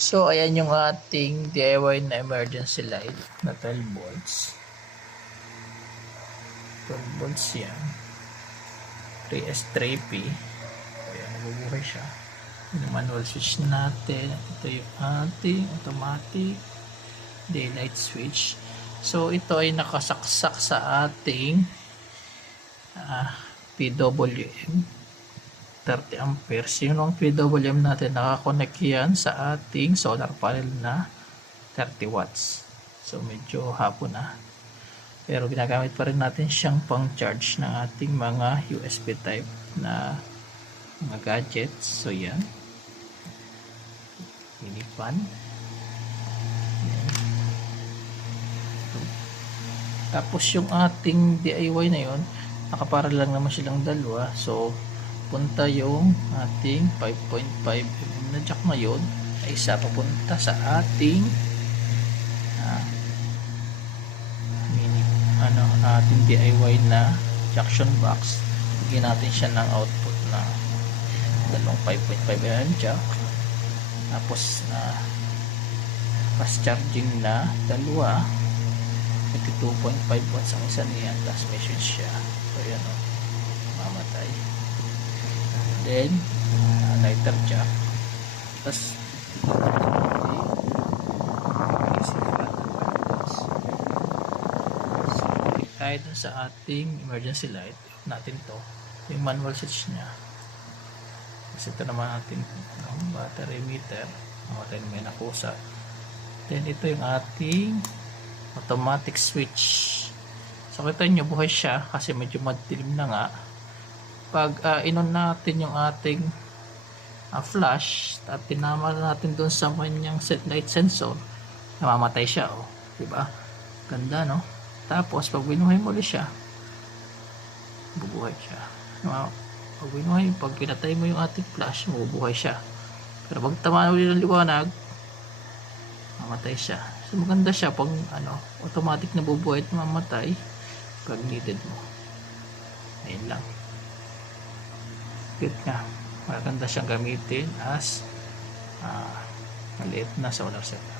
So, ayan yung ating DIY na emergency light na 12 volts. 12 volts yan. 3S3P. Ayan, nabubuhay siya. Yung manual switch natin. Ito yung ating automatic daylight switch. So, ito ay nakasaksak sa ating PWM. 30 amperes. Yun ang PWM natin. Nakakonect yan sa ating solar panel na 30 watts. So, medyo hapon na. Pero ginagamit pa rin natin siyang pang charge ng ating mga USB type na mga gadgets. So, yan. Mini fan. Tapos yung ating DIY na yun, nakapara lang naman silang dalawa. So, punta yung ating 5.5 na jack na yun ay isa papunta sa ating ating DIY na junction box. Bigyan natin siya ng output na dalawang 5.5 jack, tapos fast charging na dalawa, 2.5 watts ang isa niyan, tapos may switch siya. So yan o, mamatay. Then lighter jack, tapos tayo dun sa ating emergency light natin to, yung manual switch nya. Kasi ito naman ating battery meter, namatay na may nakusa. Then ito yung ating automatic switch. So kita nyo, buhay siya kasi medyo madilim na nga. Pag inon natin yung ating flash at tinama natin dun sa kanyang set light sensor, namamatay siya, oh, diba? Ganda, no? Tapos pag binuhay mo ulit siya, bubuhay siya. Pag binuhay, pag pinatay mo yung ating flash, mabubuhay siya. Pero pag tama ulit ng liwanag, mamatay siya. So maganda siya pag automatic na bubuhay at mamatay pag needed mo. Ayun lang. Cute nga. Maganda siyang gamitin as maliit na solar setup.